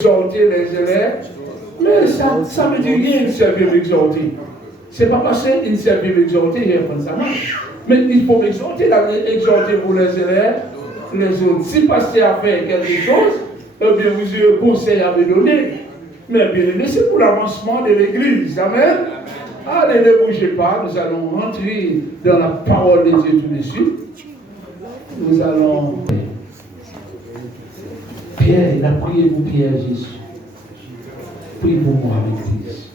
exhorter les élèves, mais ça veut dire rien, servir exhorter. Ce n'est pas parce qu'il servir exhorter, il y a ça marche. Mais il faut exhorter pour les élèves, les autres. Si le pasteur a fait quelque chose, eh bien, vous avez un conseil à me donner. Mais bien aimé, c'est pour l'avancement de l'Église. Amen. Allez, ne bougez pas, nous allons rentrer dans la parole de Dieu tout de suite. Nous allons. Pierre, il a prié pour Pierre Jésus. Prie pour moi avec Christ.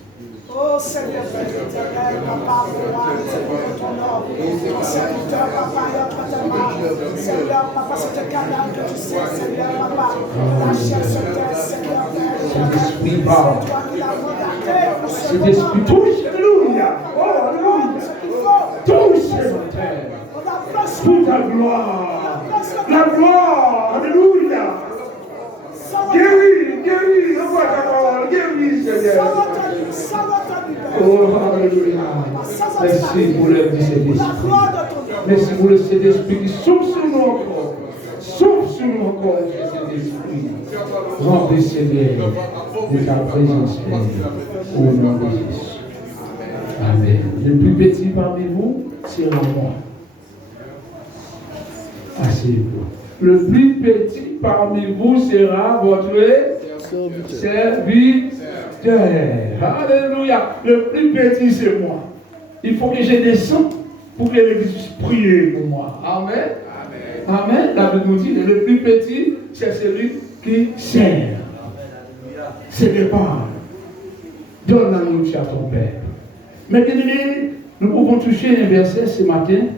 Oh Seigneur, papa, Seigneur, papa, Seigneur, papa, c'est un canal que tu sais, Seigneur, papa, la chair se terre, Seigneur, Saint-Esprit parle. c'est toi qui l'as mandaté. Saint-Esprit touche, alléluia. Oh, alléluia. Touche cette terre. Pour ta gloire. La gloire, alléluia. Guéris, envoie ta parole, guéris, Seigneur. Oh, alléluia. Merci pour l'aide de cet esprit. Merci pour le Saint-Esprit qui souffle sur nous encore. Souffle sur nous encore, cet esprit. Remplis, Seigneur, de ta présence, Père, au nom de Jésus. Amen. Le plus petit parmi vous, c'est moi. Asseyez-vous. Le plus petit parmi vous sera votre serviteur. Alléluia. Le plus petit, c'est moi. Il faut que je descende pour que l'Église puisse prier pour moi. Amen. Amen. La Bible nous dit que le plus petit, c'est celui qui sert. C'est le Père. Donne la nourriture à ton Père. Mais bien aimé, nous pouvons toucher un verset ce matin.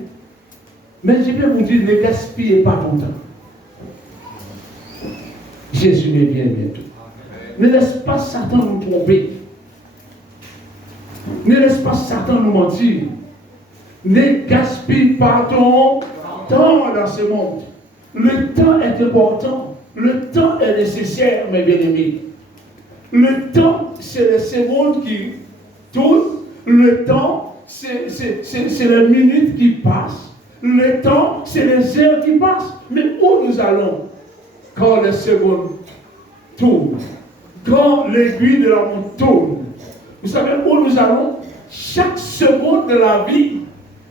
Mais je vais vous dire, ne gaspillez pas ton temps. Jésus vient bientôt. Ne laisse pas Satan nous tromper. Ne laisse pas Satan nous mentir. Ne gaspille pas ton temps dans ce monde. Le temps est important. Le temps est nécessaire, mes bien-aimés. Le temps, c'est les secondes qui tournent. Le temps, c'est les minutes qui passent. Le temps, c'est les heures qui passent. Mais où nous allons quand les secondes tournent? Quand l'aiguille de la montre tourne? Vous savez où nous allons? Chaque seconde de la vie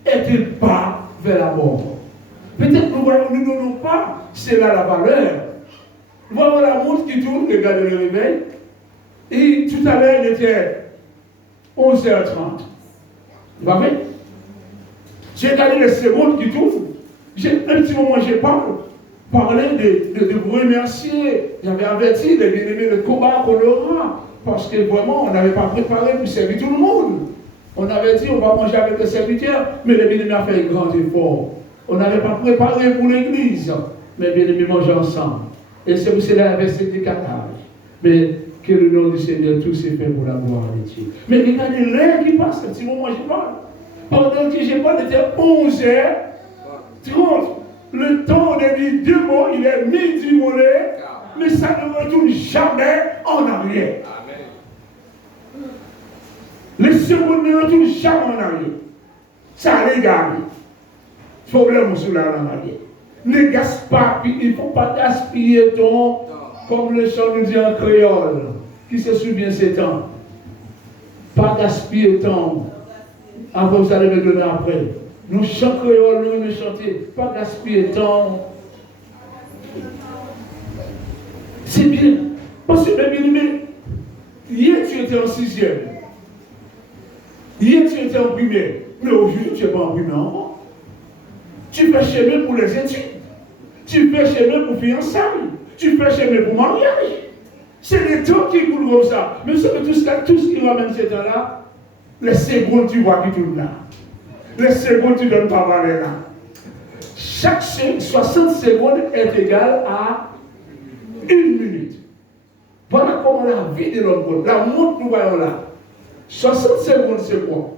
est un pas vers la mort. Peut-être que nous ne donnons pas, c'est là la valeur. Voilà la montre qui tourne, regardez le réveil. Et tout à l'heure, il était 11h30. Vous voyez? J'ai regardé les secondes qui tournent. Un petit moment, j'ai parlé de vous remercier. J'avais averti les bien-aimés le combat qu'on aura. Parce que vraiment, on n'avait pas préparé pour servir tout le monde. On avait dit, on va manger avec les serviteurs, mais les bien-aimés ont fait un grand effort. On n'avait pas préparé pour l'église, mais les bien-aimés mangent ensemble. Et c'est pour cela qu'il y avait ce décalage. Mais que le nom du Seigneur, tout s'est fait pour la gloire de Dieu. Mais regardez l'heure qui passe, un petit moment, je parle. Pendant que je parle, il était 11h30. Le temps, on a dit 2 mots, il est midi mollet, mais ça ne retourne jamais en arrière. Les secondes ne retournent jamais en arrière. Ça les gagne. Problème sur la arrière. Ne gaspille pas, il ne faut pas gaspiller ton, comme le chant nous dit en créole, qui se souvient ces temps. Pas gaspiller ton. Après, vous allez me donner après. Nous chantons créole, nous chanter. Pas gaspiller ton. C'est bien. Parce que, bien aimé, hier tu étais en 6e. Hier tu étais en primaire. Mais aujourd'hui tu n'es pas en primaire encore. Tu fais chemin pour les études. Tu fais chemin pour fiançailles. Tu fais chemin pour mariage. C'est les temps qui coulent comme ça. Mais c'est tout ce qui ramène ces temps-là, les secondes tu vois qui tournent là. Les secondes tu ne donnes pas valeur là. Chaque 60 secondes est égale à 1 minute. Voilà comment la vie de l'homme, la montre nous voyons là. 60 secondes c'est quoi?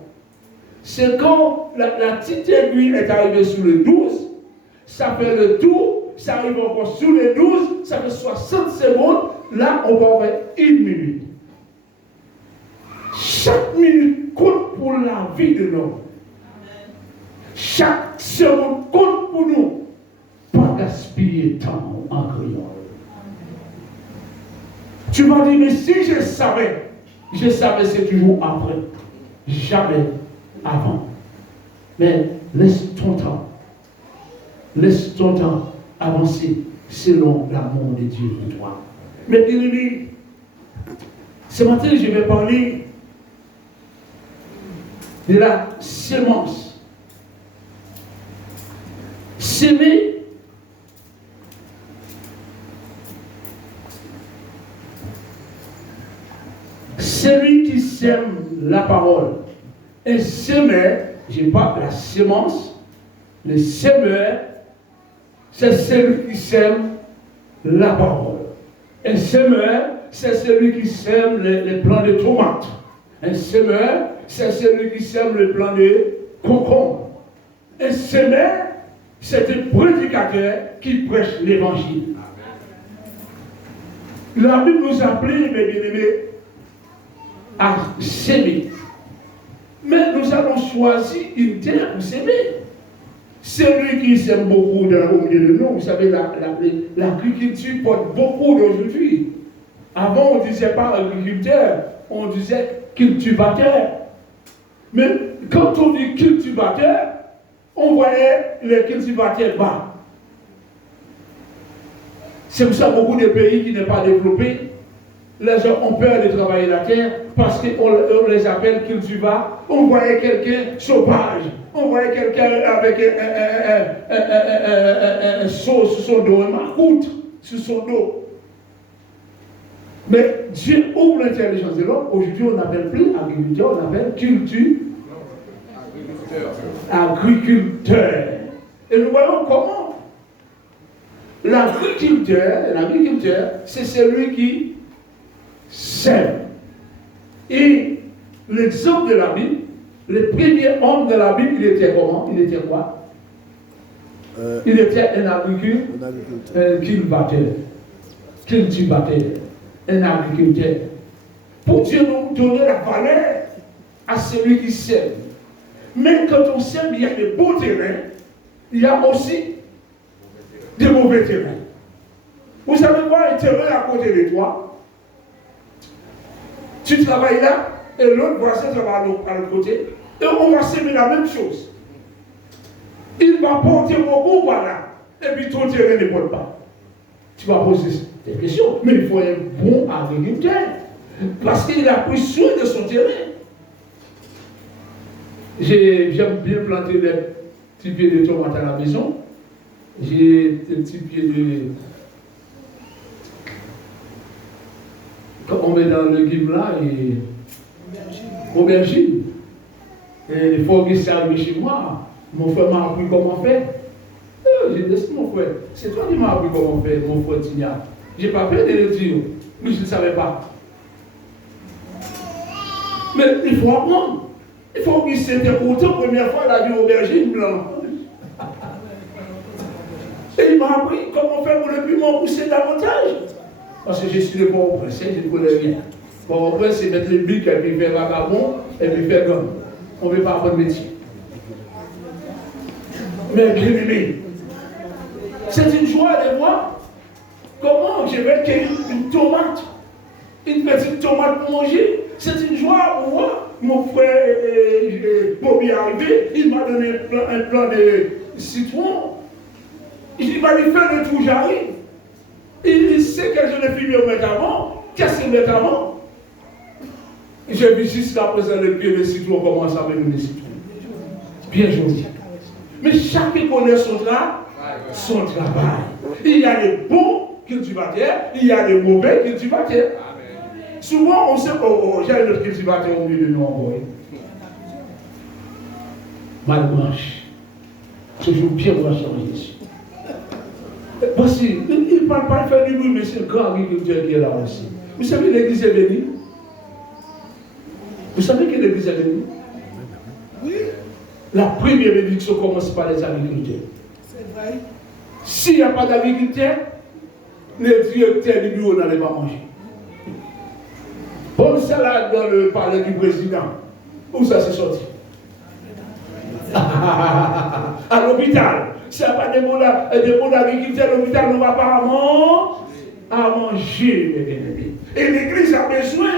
C'est quand la petite aiguille est arrivée sous le 12, ça fait le tour, ça arrive encore sous le 12, ça fait 60 secondes, là on va avoir 1 minute. Chaque minute compte pour la vie de l'homme. Chaque seconde compte pour nous. Pas gaspiller temps en créole. Tu m'as dit, mais si je savais c'est toujours après. Jamais avant. Mais laisse ton temps avancer selon l'amour de Dieu pour toi. Mais bien aimé, ce matin, je vais parler de la sémence. S'aimer, celui qui sème la parole. Un semeur, je parle de la sémence, le semeur, c'est celui qui sème la parole. Un semeur, c'est celui qui sème les plants de tomates. Un semeur, c'est celui qui sème le plant de concombre. Un semeur, c'est un prédicateur qui prêche l'évangile. La Bible nous appelle, mes bien-aimés, à s'aimer. Mais nous allons choisir une terre pour s'aimer. Celui qui s'aime beaucoup au milieu de nous, vous savez, l'agriculture porte beaucoup d'aujourd'hui. Avant, on ne disait pas agriculteur, on disait cultivateur. Mais quand on dit cultivateur, on voyait les cultivateurs bas. C'est pour ça que beaucoup de pays qui n'est pas développés, les gens ont peur de travailler la terre parce qu'on les appelle cultivateurs. On voyait quelqu'un sauvage, on voyait quelqu'un avec un seau sur son dos, un macoute sur son dos. Mais Dieu ouvre l'intelligence de l'homme. Aujourd'hui, on n'appelle plus agriculteur, on appelle agriculteur. Et nous voyons comment l'agriculteur, c'est celui qui sème. Et l'exemple de la Bible, le premier homme de la Bible, il était comment? Il était quoi? Il était un agriculteur, un agriculteur. Pour Dieu nous donner la valeur à celui qui sème. Mais quand on sème, il y a des beaux terrains, il y a aussi des mauvais terrains. Vous savez quoi, un terrain à côté de toi, tu travailles là, et l'autre voisin travaille à l'autre côté, et on va semer la même chose. Il va porter beaucoup, voilà, et puis ton terrain ne porte pas. Tu vas poser des questions, mais il faut un bon agriculteur, parce qu'il a pris soin de son terrain. J'aime bien planter des petits pieds de tomates à la maison. J'ai des petits pieds de... Quand on met dans le guim là, et... aubergine. Et il faut que ça arrive chez moi. Mon frère m'a appris comment faire. J'ai dit, mon frère, c'est toi qui m'as appris comment faire, mon frère Tigna. Je n'ai pas peur de le dire, mais je ne savais pas. Mais il faut apprendre. Il faut qu'il s'était autant première fois la vie aubergine blanche. Et il m'a appris comment faire pour le piment pousser davantage. Parce que je suis le bon prince, je ne connais rien. Bon, après, c'est mettre les bics et puis faire vagabond et puis faire gomme. On ne veut pas apprendre métier. Mais bien aimé, c'est une joie de voir comment je vais cueillir une tomate, une petite tomate pour manger. C'est une joie pour voir. Mon frère Bobby est arrivé, il m'a donné un plan de citron. Il va lui faire le tout, j'arrive. Il sait que je l'ai filmé au mettre avant. Qu'est-ce qu'il met avant? J'ai vu jusqu'à présent le pied de citron commence à venir des citrons. Bien joli. Mais chacun connaît son travail. Il y a les bons cultivateurs, il y a les mauvais cultivateurs. Souvent, on sait que j'ai un autre cultivateur au milieu de nous envoyer. Mal blanche. Toujours bien blanche en Jésus. Parce qu'il ne parle pas de faire du bruit, mais c'est le grand agriculteur qui est là aussi. Vous savez, l'église est bénie. Vous savez que l'église est bénie? Oui. La première bénédiction commence par les agriculteurs. C'est vrai. S'il n'y a pas d'agriculteur, les directeurs du bureau n'allaient pas manger. Bonne salade dans le palais du président. Où ça s'est sorti? À l'hôpital. S'il n'y a pas de bons agriculteurs, l'hôpital ne va pas à manger, mes bien-aimés. Et l'Église a besoin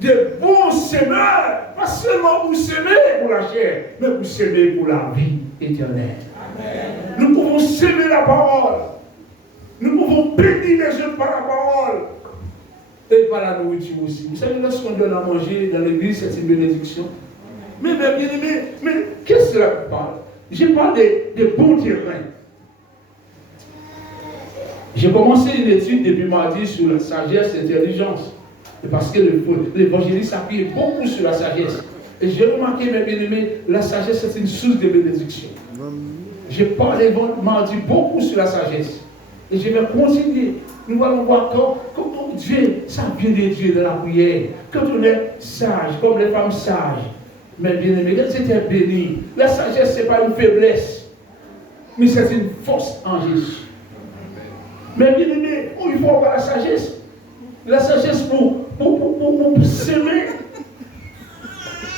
de bons semeurs, pas seulement pour semer pour la chair, mais pour semer pour la vie éternelle. Amen. Nous pouvons semer la parole. Nous pouvons bénir les jeunes par la parole. Et par la nourriture aussi. Vous savez, lorsqu'on donne à manger dans l'église, c'est une bénédiction. Mais bien aimé, mais qu'est-ce que cela parle? Je parle des bons terrains. J'ai commencé une étude depuis mardi sur la sagesse et l'intelligence. Parce que l'évangéliste appuie beaucoup sur la sagesse. Et j'ai remarqué, mes bien-aimés, la sagesse est une source de bénédiction. J'ai parlé mardi beaucoup sur la sagesse. Et je vais continuer. Nous allons voir comment Dieu, ça vient de Dieu de la prière. Quand on est sage, comme les femmes sages, mais bien aimés, c'était béni. La sagesse, ce n'est pas une faiblesse, mais c'est une force en Jésus. Mais bien aimés, il faut avoir la sagesse. La sagesse pour s'aimer.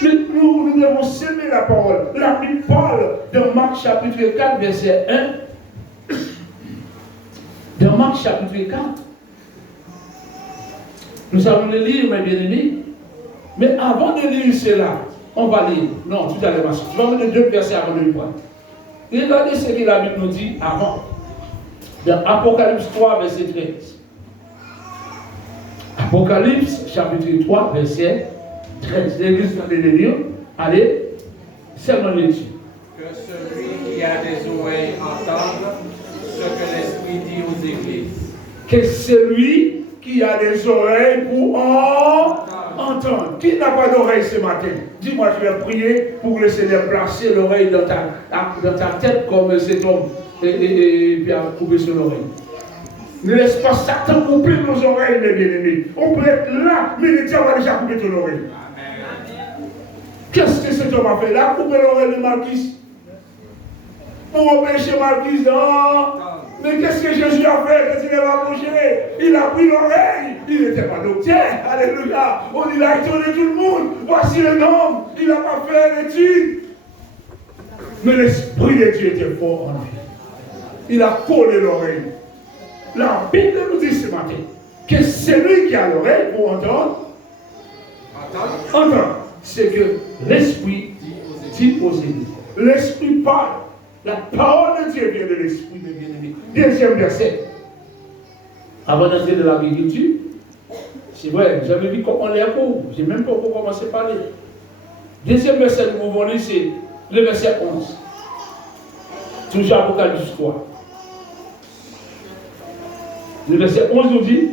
Mais nous devons s'aimer la parole. La Bible parle dans Marc chapitre 4, verset 1. Dans Marc chapitre 4, nous allons le lire, mes bien-aimés. Mais avant de lire cela, on va lire. Non, tout à l'heure, tu vas mettre 2 versets avant de le voir. Regardez ce que la Bible nous dit avant. Dans Apocalypse 3, verset 13. Apocalypse chapitre 3, verset 13. L'église va le lire. Allez, seulement les yeux. Que celui qui a des oreilles entende ce que l'Esprit dit aux églises. Que celui qui a des oreilles pour entendre. Qui n'a pas d'oreille ce matin? Dis-moi, je vais prier pour que le Seigneur place l'oreille dans ta tête comme cet homme et puis à couper son oreille. Ne laisse pas Satan couper nos oreilles, mes bien-aimés. On peut être là, mais le diable a déjà coupé ton oreille. Qu'est-ce que cet homme a fait là? Couper l'oreille de Marquis. Pour empêcher Marquis, non. Mais qu'est-ce que Jésus a fait quand il est approché? Il a pris l'oreille. Il n'était pas docteur. Alléluia. On il a étonné tout le monde. Voici le nom. Il n'a pas fait l'étude. Mais l'Esprit de Dieu était fort en lui. Il a collé l'oreille. La Bible nous dit ce matin que celui qui a l'oreille pour entendre, c'est que l'Esprit dit aux églises. L'Esprit parle. La parole de Dieu vient de l'Esprit, mes bien-aimés. Deuxième verset. Avant d'entrer dans l'agriculture, c'est vrai, j'avais vu comment on est à court. Je n'ai même pas encore commencé à parler. Deuxième verset que nous voulons lire, c'est le verset 11. Toujours Apocalypse 3. Le verset 11 nous dit,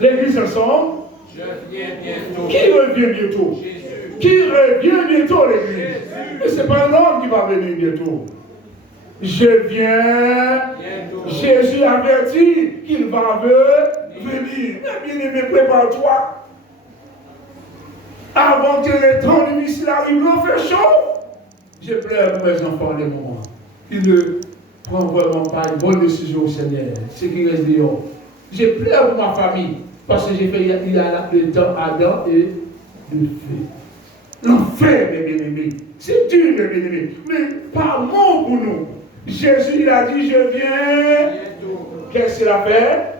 l'église ensemble, je viens bientôt. Qui revient bientôt? Jésus. Qui revient bientôt, l'église? Mais ce n'est pas un homme qui va venir bientôt. Je viens. Bientôt. Jésus avertit qu'il va venir. Mais bien aimé, prépare-toi. Avant que le temps difficile arrive, l'eau fait chaud. Je pleure pour mes enfants les moments. Ils ne prennent vraiment pas une bonne décision au Seigneur. Ce qui reste dehors. Je pleure pour ma famille. Parce que j'ai fait il y a le temps Adam et le feu. L'enfer, mes bien-aimés. C'est dur, mes bien-aimés. Mais pas bon pour nous. Jésus, il a dit, je viens. Qu'est-ce qu'il a fait?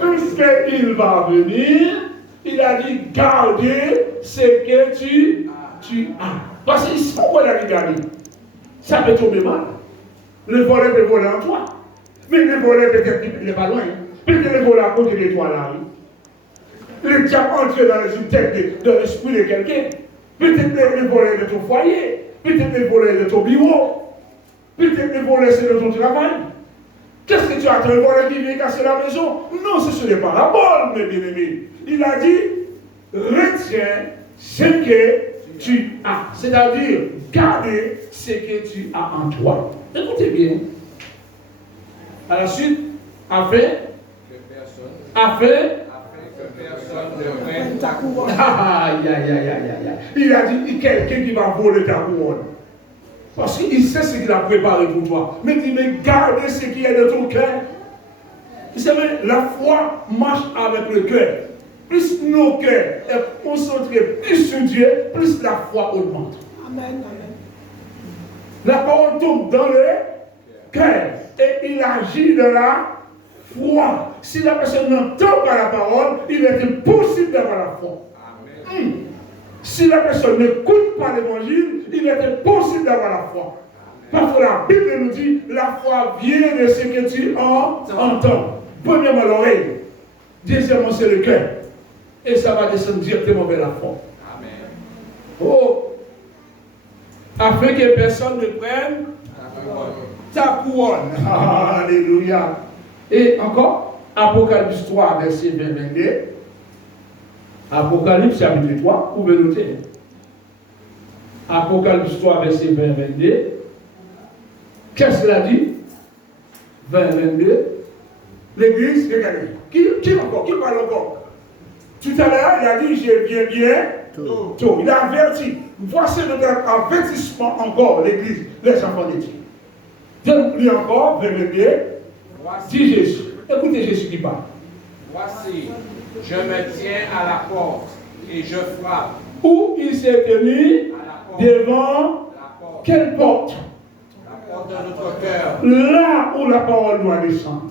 Puisqu'il va venir, il a dit, gardez ce que tu as. Parce que pourquoi il a dit garder? Ça peut tomber mal. Le volet peut voler en toi. Mais le volet peut-être qu'il n'est pas loin. Peut-être le volet à côté de toi là. Le diable entre dans l'esprit de quelqu'un. Peut-être le volet de ton foyer. Peut-être le volet de ton bureau. Peut-être le volet c'est de ton travail. Qu'est-ce que tu attends? Le volet qui vient casser la maison? Non, ce n'est pas la bonne, mes bien-aimés. Il a dit, retiens ce que tu as. C'est-à-dire, gardez ce que tu as en toi. Écoutez bien. À la suite, afin que personne ne prenne ta couronne. Il a dit, quelqu'un qui va voler ta couronne. Parce qu'il sait ce qu'il a préparé pour toi. Mais il dit, mais gardez ce qui est de ton cœur. Vous savez, la foi marche avec le cœur. Plus nos cœurs sont concentrés plus sur Dieu, plus la foi augmente. Amen. La parole tombe dans le cœur et il agit dans la foi. Si la personne n'entend pas la parole, il est impossible d'avoir la foi. Si la personne n'écoute pas l'évangile, il est impossible d'avoir la foi. Parce que la Bible nous dit, la foi vient de ce que tu entends. Premièrement, l'oreille. Deuxièmement, c'est le cœur. Et ça va descendre directement vers la foi. Amen. Oh! Afin que personne ne prenne ta couronne. Alléluia. Et encore, Apocalypse 3, verset 22. Apocalypse chapitre 3, vous pouvez noter. Apocalypse 3, verset 22. Qu'est-ce qu'il a dit? 22. L'église, regardez. Qui encore? Qui parle encore? Tout à l'heure, il a dit, j'ai bien tout. Il a averti. Voici notre avertissement encore, l'église, les enfants de Dieu. Donc, lui encore, 22. Dit Jésus. Écoutez Jésus qui parle. Voici, je me tiens à la porte et je frappe. Où il s'est tenu devant quelle porte? La porte de notre cœur. Là où la parole doit descendre.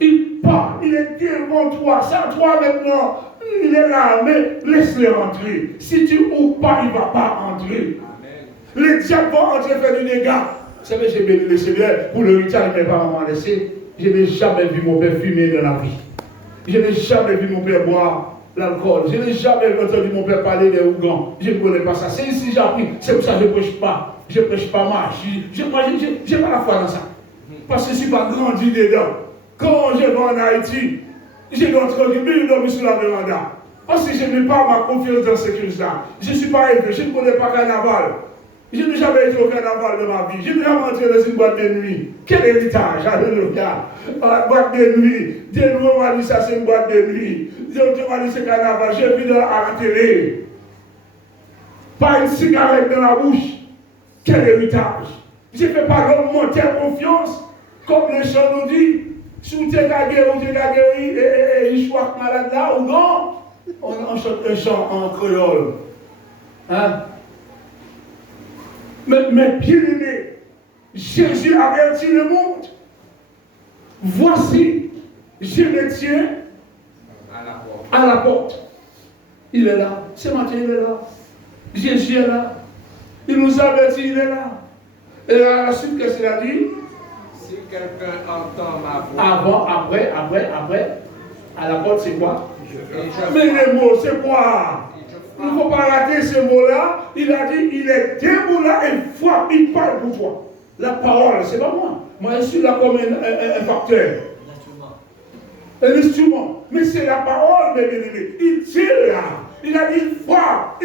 Il parle, il est devant toi, c'est à toi maintenant. Il est là, mais laisse-le entrer. Si tu ouvres pas, il ne va pas entrer. Amen. Les diables vont entrer faire du dégât. Vous savez, j'ai béni le Seigneur pour le rituel que mes parents m'ont laissé. Je n'ai jamais vu mon père fumer dans la vie. Je n'ai jamais vu mon père boire l'alcool. Je n'ai jamais entendu mon père parler des ougans. Je ne connais pas ça. C'est ici que j'ai appris. C'est pour ça que je ne prêche pas. Je ne prêche pas mal. Je n'ai pas la foi dans ça. Parce que je ne suis pas grandi dedans. Quand je vais en Haïti, j'ai d'autres qui me dormi sur la véranda. Parce que je n'ai pas ma confiance dans ce chose-là. Je ne suis pas élevé. Je ne connais pas carnaval. Je n'ai jamais été au carnaval de ma vie. Je n'ai jamais entré dans une boîte de nuit. Quel héritage, alléluia. Boîte de nuit. Dieu m'a dit ça, c'est une boîte de nuit. Dieu m'a dit c'est carnaval. J'ai vu à la télé. Pas une cigarette dans la bouche. Quel héritage. Je ne fais pas l'homme monter en confiance. Comme les chants nous disent. Si vous êtes guéri, vous êtes guéri, et il soit malade là ou non, on chante un chant en créole. Hein? Mais bien-aimé, Jésus avertit le monde. Voici, je me tiens à la porte. Il est là. Ce matin, il est là. Jésus est là. Il nous avertit, il est là. Et à la suite, qu'est-ce qu'il a dit? Si quelqu'un entend ma voix. Avant, après, à la porte, c'est quoi? Mais les mots, c'est quoi? Il ne faut pas rater ce mot-là. Il a dit, il est debout là et frappe, il parle pour toi. La parole, c'est pas moi. Moi, je suis là comme un facteur. Un instrument. Mais c'est la parole, mes bien-aimés. Il tire là. Il a dit, il frappe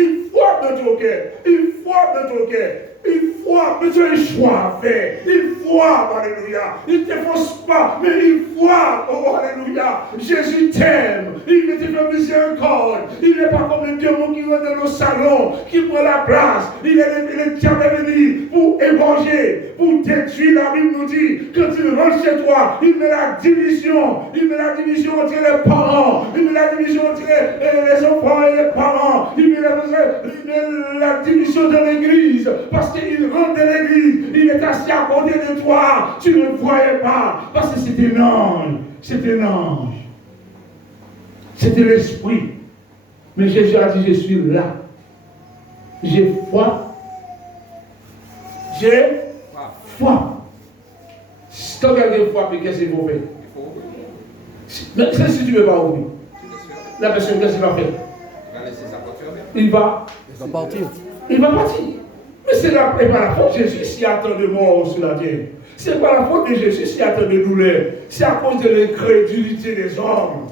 dans ton cœur. Il frappe dans ton cœur. Il frappe, mais tu as un choix à faire. Il frappe, alléluia. Il ne te force pas, mais il frappe, oh alléluia. Jésus t'aime. Il veut te faire miséricorde. Il n'est pas comme le démon qui rentre dans nos salons, qui prend la place. Il est diable venu pour égorger, pour détruire. La Bible nous dit, quand il rentre chez toi, il met la division. Il met la division entre les parents. Il met la division entre les enfants et les parents. Il met la division dans l'église. Parce qu'il rentre dans l'église, il est assis à côté de toi, tu ne le voyais pas, parce que c'était un ange, c'était l'esprit. Mais Jésus a dit, je suis là, j'ai foi, Si tu as quelqu'un foi, qu'est-ce qu'il faut faire? Mais si tu ne veux pas ouvrir, la personne, qu'est-ce qu'il va faire? Il va partir. Mais ce n'est pas la faute de Jésus s'il y a tant de morts sur la terre. Ce n'est pas la faute de Jésus s'il y a tant de douleurs. C'est à cause de l'incrédulité des hommes.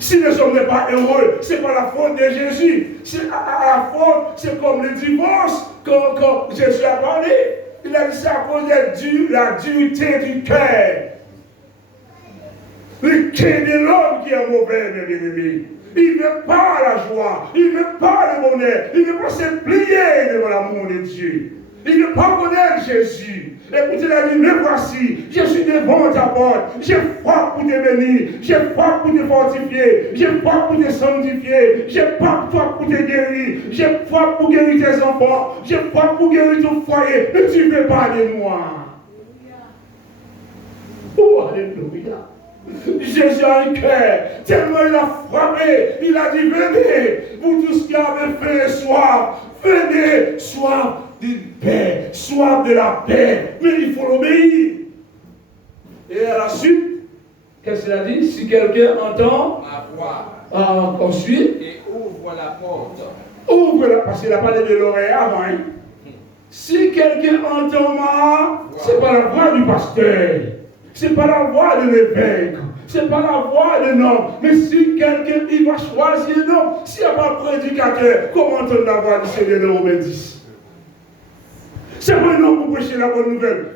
Si les hommes n'est pas heureux, ce n'est pas la faute de Jésus. C'est la faute, c'est comme le divorce quand Jésus a parlé. Il a dit c'est à cause de la dureté du cœur. Le cœur de l'homme qui est mauvais, mes bien-aimés. Il ne veut pas la joie, il ne veut pas le bonheur, il ne veut pas se plier devant l'amour de Dieu. Il ne veut pas connaître Jésus. Écoutez, il a dit, me voici, je suis devant ta porte, j'ai foi pour te bénir, j'ai foi pour te fortifier, j'ai foi pour te sanctifier, j'ai foi pour te guérir, j'ai foi pour guérir tes enfants, j'ai foi pour guérir ton foyer, mais tu ne veux pas de moi. Oh, Alléluia. Jésus a un cœur, tellement il a frappé, il a dit venez, vous tous qui avez faim et soif, venez, soif d'une paix, soif de la paix, mais il faut l'obéir. Et à la suite, qu'est-ce qu'il a dit? Si quelqu'un entend ma voix ensuite, et ouvre la porte. Ouvre-la, parce qu'il a parlé de l'oreille avant. Hein. Si quelqu'un entend c'est pas la voix du pasteur, c'est pas la voix de l'évêque, c'est pas la voix de l'homme, mais si quelqu'un, il va choisir l'homme, s'il n'y a pas de prédicateur, comment entendre la voix du Seigneur de Romains 10? C'est pas un homme pour prêcher la bonne nouvelle.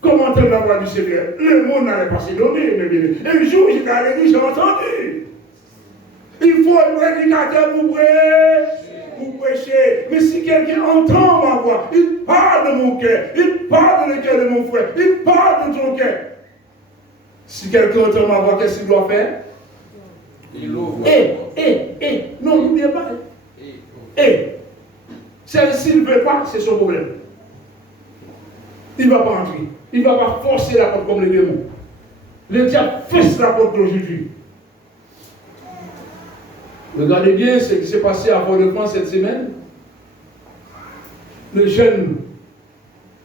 Comment entendre la voix du Seigneur? Le monde n'allait pas se donner, mes bien. Et un jour, j'étais à l'église, j'ai entendu. Il faut un prédicateur pour prêcher. Mais si quelqu'un entend ma voix, il parle de mon cœur, il parle de le cœur de mon frère, il parle de ton cœur. Si quelqu'un entend ma voix, qu'est-ce qu'il doit faire? Il ouvre. Non, n'oubliez pas. S'il ne veut pas, c'est son problème. Il ne va pas entrer. Il ne va pas forcer la porte comme les démons. Le diable force la porte d'aujourd'hui. Regardez bien ce qui s'est passé à Fort-de-France cette semaine. Le jeune,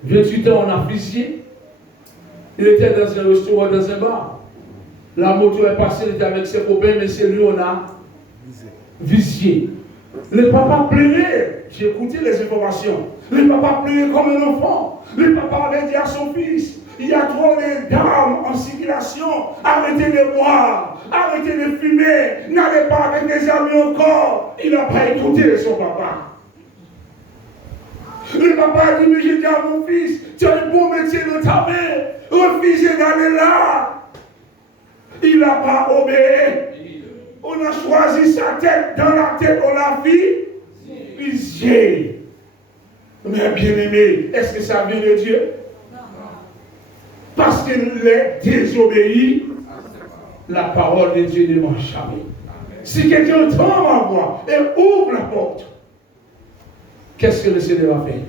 28 ans, on a fusillé. Il était dans un restaurant, dans un bar. La moto est passée, il était avec ses copains, mais c'est lui, on a visé. Le papa pleurait. J'ai écouté les informations. Le papa pleurait comme un enfant. Le papa avait dit à son fils, il y a trop d'armes en circulation. Arrêtez de boire, arrêtez de fumer, n'allez pas avec des amis encore. Il n'a pas écouté son papa. Le papa a dit, mais j'ai dit à mon fils, tu as un bon métier de ta main, refusez d'aller là. Il n'a pas obéi. On a choisi sa tête, dans la tête on l'a visé. Mais bien aimé, est-ce que ça vient de Dieu? Parce qu'il est désobéi, la parole de Dieu ne marche jamais. Si quelqu'un entend ma voix et ouvre la porte, qu'est-ce que le Seigneur va faire?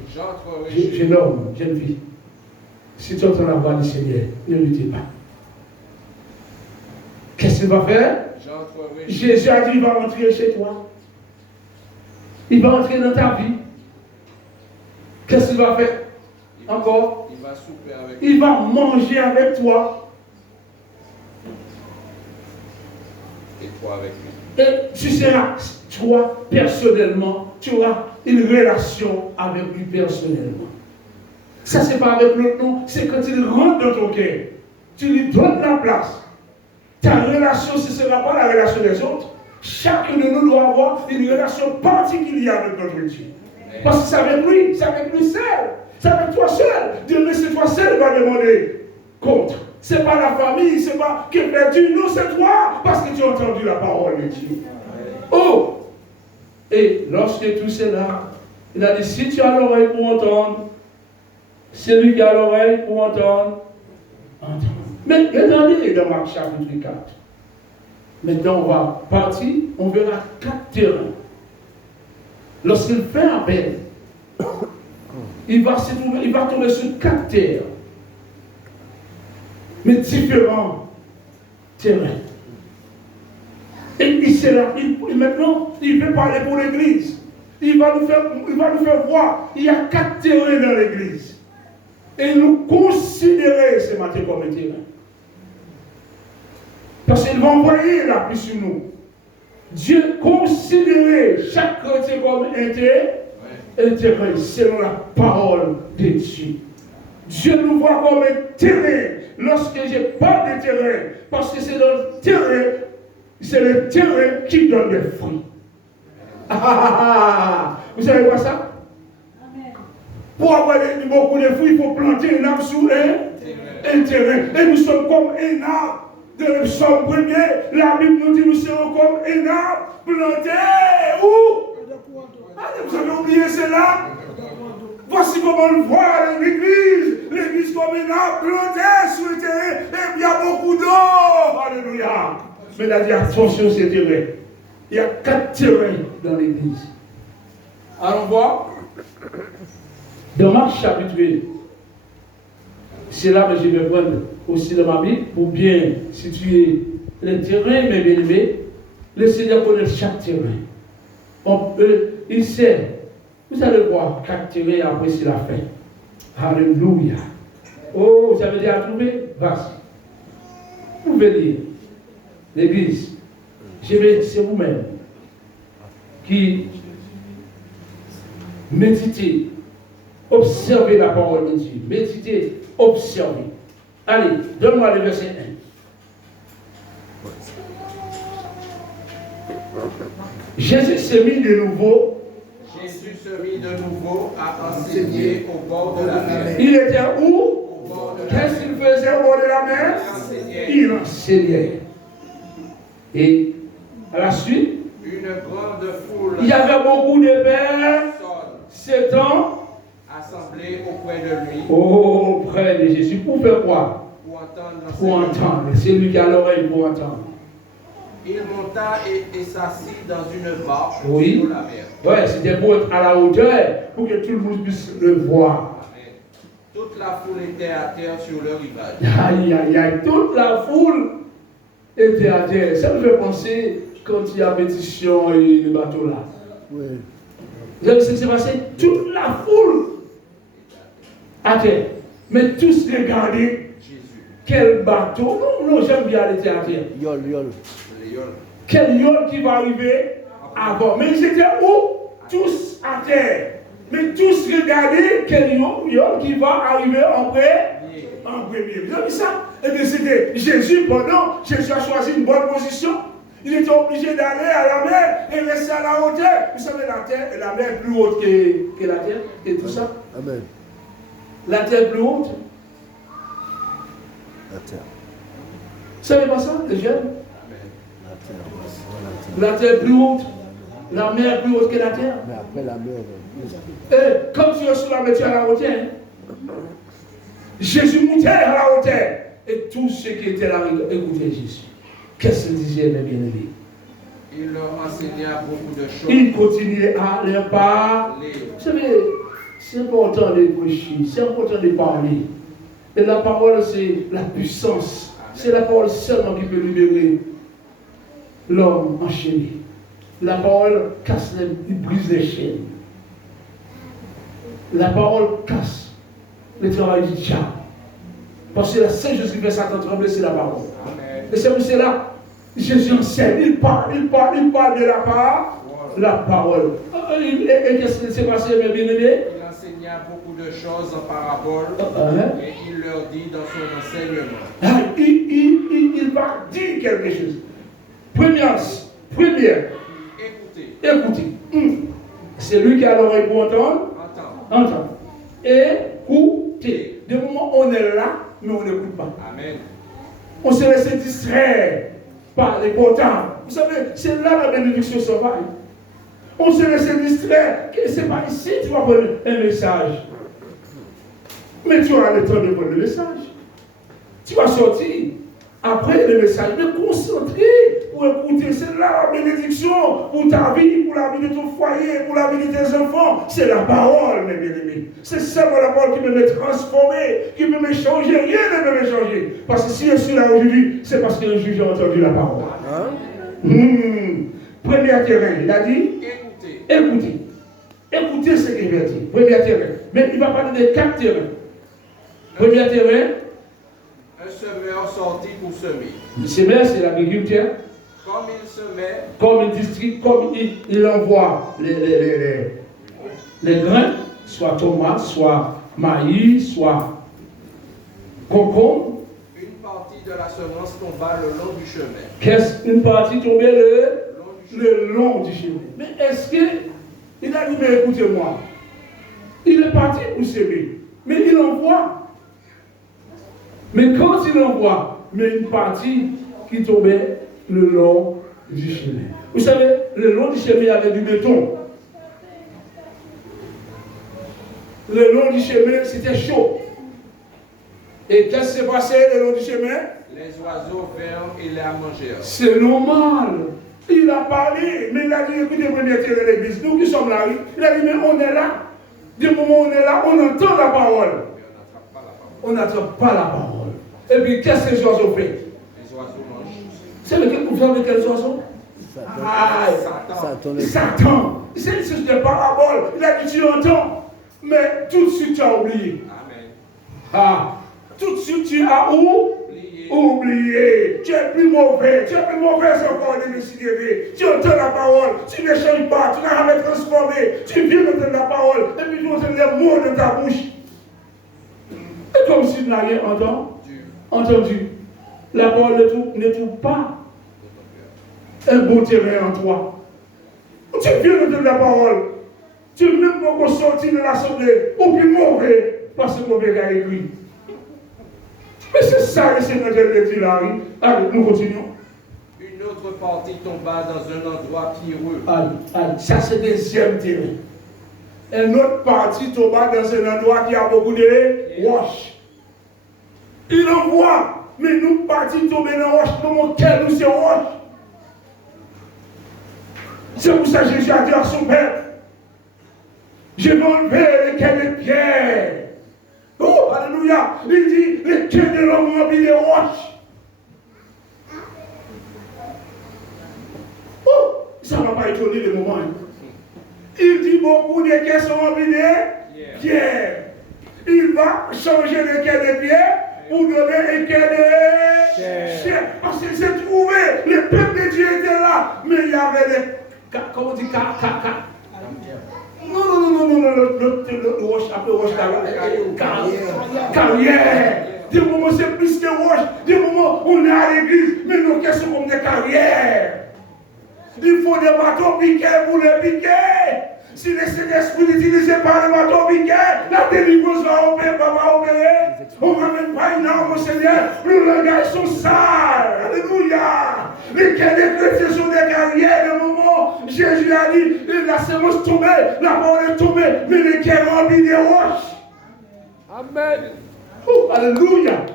Jeune homme, jeune fille, si tu entends la voix du Seigneur, ne luttez pas. Qu'est-ce qu'il va faire? Jésus a dit, il va entrer chez toi. Il va entrer dans ta vie. Qu'est-ce qu'il va faire? Encore? Il va souper avec toi. Il va manger avec toi. Et toi avec lui. Et tu seras, toi, personnellement, tu auras une relation avec lui personnellement. Ça, c'est pas avec l'autre, non. C'est quand il rentre dans ton cœur. Tu lui donnes la place. Ta relation, ce ne sera pas la relation des autres. Chacun de nous doit avoir une relation particulière avec notre Dieu. Parce que c'est avec lui seul. C'est avec toi seul. Dieu, mais c'est toi seul qui va demander compte. Ce n'est pas la famille, ce n'est pas qui est perdu. Non, c'est toi, parce que tu as entendu la parole de Dieu. Oh! Et lorsque tout cela, il a dit, si tu as l'oreille pour entendre, celui qui a l'oreille pour entendre, entendre. Mais regardez dans Marc chapitre 4. Maintenant, on va partir, on verra 4 terrains. Lorsqu'il fait appel, il va tomber sur 4 terres. Mais différents terrains. Et maintenant, il veut parler pour l'Église. Il va nous faire voir, il y a 4 terrains dans l'Église. Et nous considérer ce matin comme un terrain. Parce qu'il va envoyer la pluie sur nous. Dieu considérait chaque chrétien comme un terrain selon la parole de Dieu. Dieu nous voit comme un terrain. Lorsque je parle de terrain, parce que c'est le terrain qui donne des fruits. Vous savez quoi ça? Amen. Pour avoir beaucoup de fruits, il faut planter un arbre sur un terrain. Et nous sommes comme un arbre. De le psaume premier, la Bible nous dit nous serons comme un arbre planté où? Vous avez oublié cela? Voici comment on le voit l'église comme un arbre planté sur le terrain, et il y a beaucoup d'eau. Alléluia. Mais il a dit attention ces terrains. Il y a 4 terrains dans l'église. Allons voir. Dans Marc chapitre C'est là que je vais prendre aussi dans ma Bible pour bien situer les terrains, mes bien-aimés. Le Seigneur connaît chaque terrain. Il sait, vous allez voir, chaque terrain après c'est la fin. Alléluia. Oh, vous avez déjà trouvé? Vas-y. Vous pouvez lire. L'église. C'est vous-même qui méditez, observez la parole de Dieu. Méditez, observez. Allez, donne-moi le verset 1. Jésus s'est mis de nouveau. Jésus se mit de nouveau à enseigner au bord de la mer. Il était où? Au bord de la mer. Qu'est-ce qu'il faisait au bord de la mer? Il enseignait. Et à la suite, Une grande foule il y avait beaucoup de personnes s'étant assemblées auprès de lui auprès de Jésus. Pour faire quoi? Pour entendre. entendre. C'est lui qui a l'oreille pour entendre. Il monta et s'assit dans une barque Oui. sur la mer. Ouais, c'était pour être à la hauteur, pour que tout le monde puisse le voir. Amen. Toute la foule était à terre sur le rivage. Aïe, aïe, aïe, toute la foule était à terre. Ça me fait penser quand il y a pétition et le bateau là. Oui. Vous savez ce qui s'est passé? Toute la foule à terre. Mais tous regardaient Jésus. quel bateau. Non, j'aime bien aller à terre. Yol. Les yole. Quel yole qui va arriver avant. Mais ils étaient où? Tous à terre. Mais tous regardaient quel yole qui va arriver en premier. Vous avez vu ça? Et bien c'était Jésus pendant. Jésus a choisi une bonne position. Il était obligé d'aller à la mer et rester à la hauteur. Vous savez, la terre et la mer est plus haute que la terre et tout ça. Amen. La terre plus haute. La terre. Vous savez pas ça, les jeunes? Amen. La terre. La terre plus haute. La mer plus haute que la terre. Mais après la mer. Et comme tu es sur la mer, tu es à la hauteur. Jésus montait à la hauteur. Et tous ceux qui étaient là écoutaient Jésus. Qu'est-ce qu'il disait, mes bien-aimés? Il leur enseigna beaucoup de choses. Il continuait à leur parler. Vous savez, c'est important de prêcher, c'est important de parler. Et la parole, c'est la puissance. C'est la parole seulement qui peut libérer l'homme enchaîné. La parole casse il brise les chaînes. La parole casse le travail du diable. Parce que la seule chose qui fait Satan trembler, c'est la parole. Amen. Et c'est pour cela, Jésus enseigne, il parle de la parole. Et qu'est-ce qui s'est passé, mes bien-aimés? Il enseigna beaucoup de choses en parabole et il leur dit dans son enseignement. Il va dire quelque chose. Première, écoutez. C'est lui qui a l'oreille pour entendre. Entendre. Écoutez. De moment on est là, mais on n'écoute pas. Amen. On se laisse distraire par les portables. Vous savez, c'est là la bénédiction sauvage. On se laisse distraire. C'est pas ici que tu vas prendre un message. Mais tu auras le temps de prendre le message. Tu vas sortir après le message, mais concentré pour écouter. C'est là la bénédiction pour ta vie, pour la vie de ton foyer, pour la vie de tes enfants. C'est la parole, mes bien-aimés. C'est seulement la parole qui peut me transformer, qui peut me changer. Rien ne peut me changer. Parce que si je suis là aujourd'hui, c'est parce que j'ai entendu la parole. Premier terrain, il a dit écoutez. Écoutez ce qu'il va dire. Premier terrain. Mais il va parler de 4 terrains. Premier terrain. Un semeur sortit pour semer. Le semeur, c'est l'agriculteur. Comme il semait, Comme il distribue, comme il envoie les grains, soit tomates, soit maïs, soit concombre. une partie de la semence tomba le long du chemin. Une partie tombait le long du chemin. Mais est-ce qu'il a dit, mais écoutez-moi, il est parti pour semer, mais il envoie. Mais quand il envoie, mais une partie qui tombait le long du chemin. Vous savez, le long du chemin, il y avait du béton. Le long du chemin, c'était chaud. Et qu'est-ce qui s'est passé le long du chemin? Les oiseaux vinrent et la mangèrent. C'est normal. Il a parlé, mais il a dit, écoutez, premier terrain de l'église, nous qui sommes là, il a dit, mais on est là. Du moment où on est là, on entend la parole. on n'attrape pas la parole. Et puis, qu'est-ce que les oiseaux font? Les oiseaux mangent. C'est lequel vous savez quels oiseaux? Satan. C'est des paraboles. Il a dit tu entends, mais tout de suite tu as oublié. Amen. Ah, tout de suite tu as oublié. Tu es plus mauvais. Tu es plus mauvais encore de décider. Tu entends la parole. Tu ne changes pas. Tu n'as jamais transformé. Tu viens d'entendre la parole. Et puis tu entends les mots de ta bouche. Et comme si tu n'avais entendu. La parole ne trouve pas un bon terrain en toi. Tu viens d'entendre la parole. Tu n'es même pas sorti de l'assemblée. Ou plus mauvais. Parce que mauvais a écrit. Mais c'est ça le Seigneur de dit là. Allez, nous continuons. Une autre partie tomba dans un endroit pierreux. Allez, ça c'est deuxième terrain. Une autre partie tomba dans un endroit qui a beaucoup de roches. Il envoie, mais nous partis tomber dans la roche, comment quel nous c'est roche. C'est pour ça que Jésus a dit à son Père, je vais enlever les quais de pierre. Oh, alléluia. Il dit, les quais de l'homme remplis de roches. Oh, ça ne va pas étonner le moment. Il dit, beaucoup de quais sont remplis de pierre. Il va changer les quais de pierre pour donner un quai de chair. Parce qu'il s'est trouvé, le peuple de Dieu était là, mais il y avait des... Comment on dit non, le roche, après roche, carrière. Des moments c'est plus que roche, des moments on est à l'église, mais nos quais sont comme des carrières. Il faut des bateaux piqués pour les piquer. Si les Saint-Esprit n'utilisent pas le bateau piqué, la délivrance va opérer. On ne ramène pas une arme au Seigneur. Nos langages sont sales. Alléluia. Les quais des chrétiens sont des carrières. Le moment, Jésus a dit, la semence tombée, la parole est tombée, mais les quais remplis des roches. Amen. Oh, alléluia.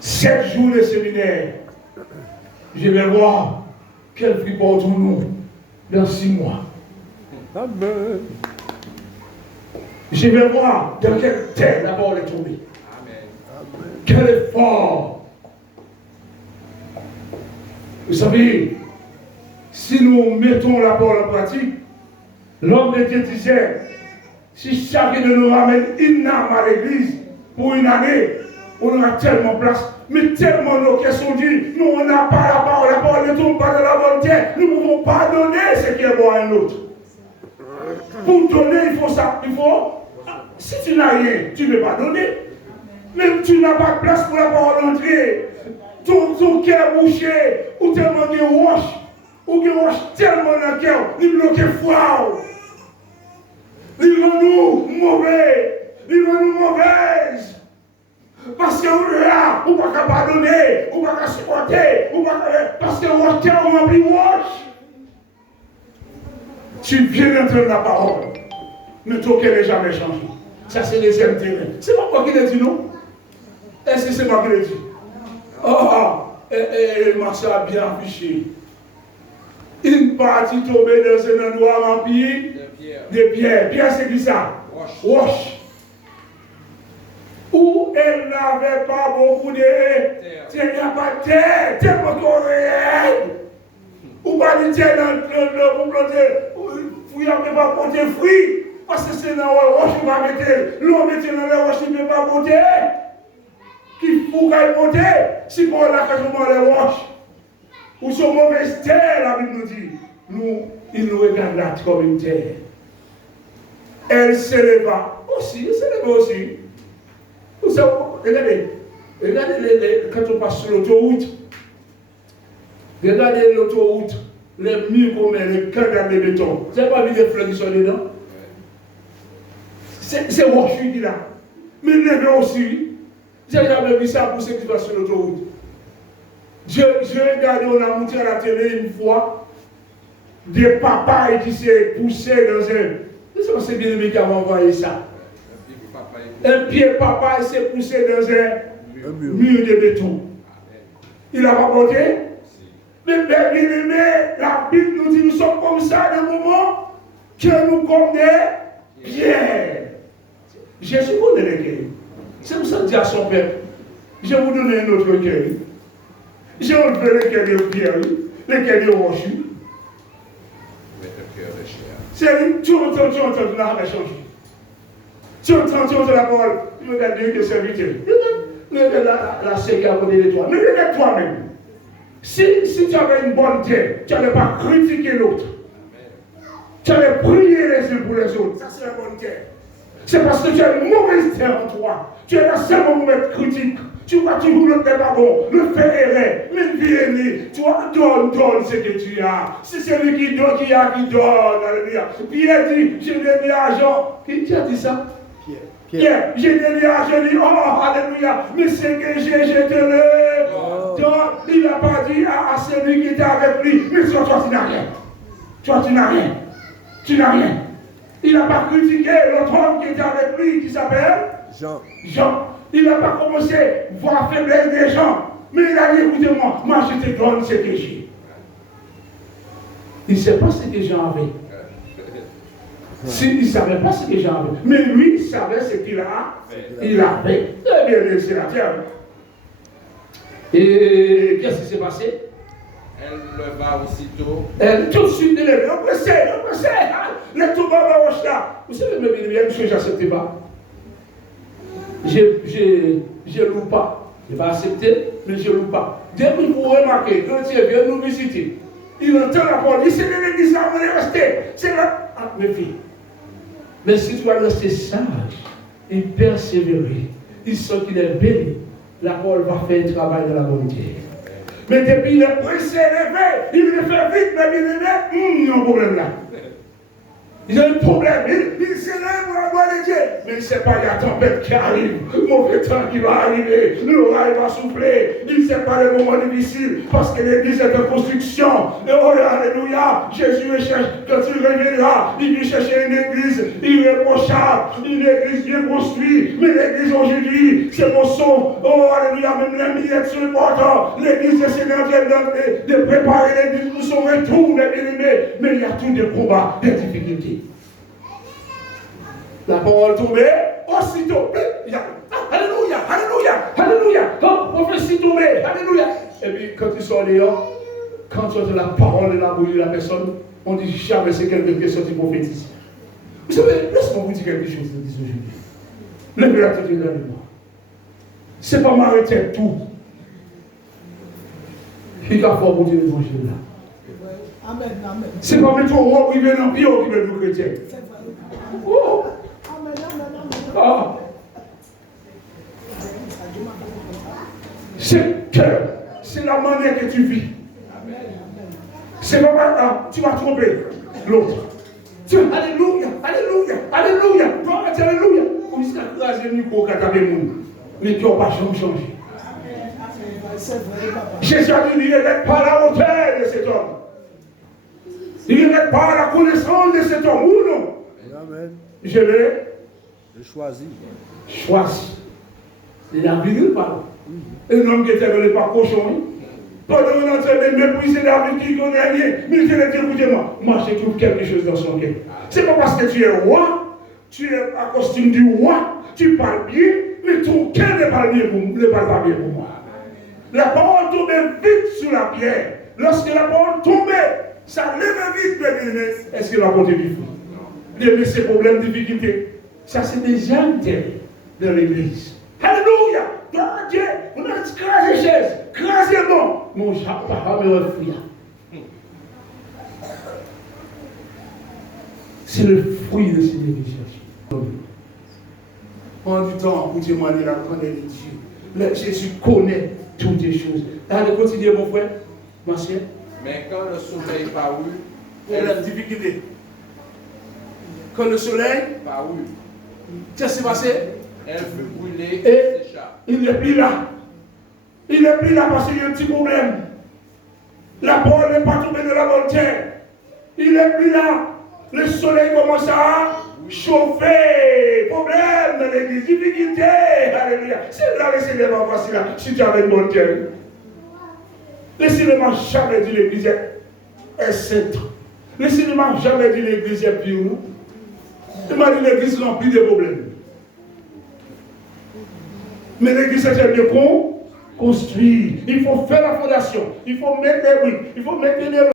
7 jours de séminaire. Je vais voir quel fruit portons-nous dans 6 mois. Amen. Je vais voir dans quelle terre la parole est tombée. Amen. Quel effort. Vous savez, si nous mettons la parole en pratique, l'homme de Dieu disait, si chacun de nous ramène une âme à l'église pour une année, on aura tellement de place. Mais tellement nos questions disent, nous on n'a pas la parole ne tombe pas dans la bonne terre, nous ne pouvons pas donner ce qui est bon à un autre. Pour donner, il faut ça, si tu n'as rien, tu ne peux pas donner. Même tu n'as pas de place pour la parole entrer, ton cœur bouché, ou tellement de roches, ou de roches tellement dans le cœur, il bloque froid. Il rend nous mauvais, il rend nous mauvaises. Parce que vous là, vous ne pouvez pas pardonner, vous ne pouvez pas supporter, parce que votre cœur est rempli de roches. Tu viens d'entendre la parole, mais ton cœur n'est jamais changé. Ça, c'est les deuxième terrain. C'est pas moi qui l'ai dit, non? Est-ce que c'est moi qui l'ai dit? Marcel a bien affiché. Une partie tombée dans un endroit rempli de pierre. Pierre, c'est qui ça? Roche. Où elle n'avait pas beaucoup de terre. Il n'y a pas de terre. Terre pour qu'on réel. Ou pas de terre dans le planter. Il n'y a pas porter fruits. Parce que c'est dans la roche qu'on va mettre. L'eau mettre dans la roche, il ne peut pas porter. Qu'il faut qu'elle porte. Si pour la cachement les roches. Ou sont mauvaises terres, la Bible nous dit. Il nous regarde là comme une terre. Elle s'éleva aussi. Elle s'éleva aussi. Vous savez, regardez quand on passe sur l'autoroute. Regardez l'autoroute, les murs qu'on met, les cadres de béton. Vous n'avez pas vu les fleurs qui sont dedans? C'est rochu qui là. Mais les aussi. J'ai jamais vu ça pour ceux qui passent sur l'autoroute. Je regardais, on a monté à la télé une fois, des papayes qui s'est poussé dans un. C'est bien aimé qui a envoyé ça. Un pied papa s'est poussé dans un mur de béton. Il n'a pas porté. Mais bien aimé, la Bible nous dit nous sommes comme ça de moment que nous comme des pierres. Jésus connaît les cœurs. C'est pour ça qu'il dit à son peuple, je vais vous donner un autre cœur. Je vais enlever les cœurs de pierre, les cœurs de roche. C'est tu entends, tu n'as pas changé. Tu entends la parole, tu regardes Dieu qui est serviteur. Regarde la séquence à côté de toi. Mais regarde toi-même. Si tu avais une bonne terre, tu n'allais pas critiquer l'autre. Tu allais prier les uns pour les autres. Ça, c'est la bonne terre. C'est parce que tu as une mauvaise terre en toi. Tu es là seulement pour être critique. Tu vois toujours le pardon, le faire errer, le virer. Tu vois, donne ce que tu as. Si c'est lui qui donne, qui donne. Alléluia. Pierre dit, j'ai donné l'argent. Qui a dit ça? Pierre, j'ai donné l'argent. Je dis, oh, alléluia. Mais ce que j'ai, je te le donne. Il n'a pas dit à celui qui était avec lui, mais toi, tu n'as rien. Toi, tu n'as rien. Tu n'as rien. Il n'a pas critiqué l'autre homme qui était avec lui, qui s'appelle Jean. Il n'a pas commencé à voir la faiblesse des gens. Mais il a dit, écoutez-moi, moi je te donne ce que j'ai. Il ne sait pas ce que Jean avait. Il ne savait pas ce que Jean avait. Mais lui, il savait ce qu'il a. Il avait. Très bien laissé la terre. Et qu'est-ce qui s'est passé? Elle leva aussitôt. Elle tout de suite élevée. On pressait. Les tout bas de roche là. Vous savez, mes bien, monsieur, je n'acceptais pas. Je ne loue pas. Je ne vais pas accepter, mais je ne loue pas. Dès que vous remarquez, quand Dieu vient nous visiter, il entend la parole. Il dit, c'est de l'église là, on est resté. C'est là. Ah, mes filles. Mais si tu vas rester sage et persévérer, il sent qu'il est béni. La parole va faire un travail de la bonté. Mais depuis il est pressé, élevé, il veut faire vite, mais il y a un problème là. Il y a un problème, il s'élève pour la gloire de Dieu. Mais il ne sait pas, il y a la tempête qui arrive, le mauvais temps qui va arriver, l'orage va souffler. Il ne sait pas les moments difficiles, parce que l'église est en construction. Et oh, alléluia, Jésus cherche, quand il reviendra, il vient chercher une église irréprochable, une église bien construite. Mais l'église aujourd'hui, c'est mon son. Oh, alléluia, même les milliers sont importants. L'église est en train de préparer l'église pour son retour, les bien-aimés. Mais il y a tous des combats, des difficultés. La parole tombée, aussitôt, alléluia, alléluia, alléluia, prophétie tombée, alléluia. Et puis quand ils sont dehors, quand tu entends la parole de la bouille de la personne, on dit jamais c'est quelqu'un qui est sorti prophétise. Vous savez, laisse-moi vous dire quelque chose aujourd'hui. Levez la tête de moi. C'est pas m'arrêter tout. Il va falloir vous dire l'évangile là. Amen, amen. C'est pas mettre au roi qui vient dans le pied qui veut nous chrétiens. Oh! Oh. C'est la manière que tu vis. C'est pas tu vas tromper l'autre. Alléluia, alléluia, alléluia, alléluia. Comme si tu as crasé le micro quand tu avais mon. Mais tu n'as pas changé. Jésus a dit, il n'est pas à la hauteur de cet homme. Il n'est pas à la connaissance de cet homme, ou non? Amen. Je l'ai choisi. C'est la Bible, pardon. Un homme qui était venu par cochon. Pendant qu'on est en train de mépriser David qui ne connaît rien, mais il dit, écoutez-moi, moi je trouve quelque chose dans son cœur. C'est pas parce que tu es roi, tu es à costume du roi, tu parles bien, mais ton cœur ne parle pas bien pour moi. La parole tombait vite sur la pierre. Lorsque la parole tombait, ça lève vite, mais est-ce qu'il va porter du fruit? Mais ces problèmes, difficultés, ça c'est des intérêts de l'église. Alléluia! Gloire à Dieu! On a crasé les chaises, crasé le bon. Mon papa me refouille. C'est le fruit de ces négociations. En du temps, pour témoigner la grandeur de Dieu. Jésus connaît toutes les choses. Allez, continuez, mon frère, ma soeur. Mais quand le soleil parut, problème, difficulté. Quand le soleil parut, qu'est-ce qui s'est passé? elle fut brûlée et s'échappe. Il n'est plus là. Il n'est plus là parce qu'il y a un petit problème. La parole n'est pas tombée de la bonne terre. Il n'est plus là. Le soleil commence à chauffer. Problème dans l'église. Difficulté. Alléluia. C'est là, laissez-le-moi voici là. Si tu avais une bonne terre. Laissez-le-moi jamais dit l'église est sainte. Laissez-le-moi jamais dit l'église est pure. Il m'a dit l'église remplie de problèmes. Mais l'église est bien construire. Il faut faire la fondation. Il faut mettre les briques. Il faut mettre les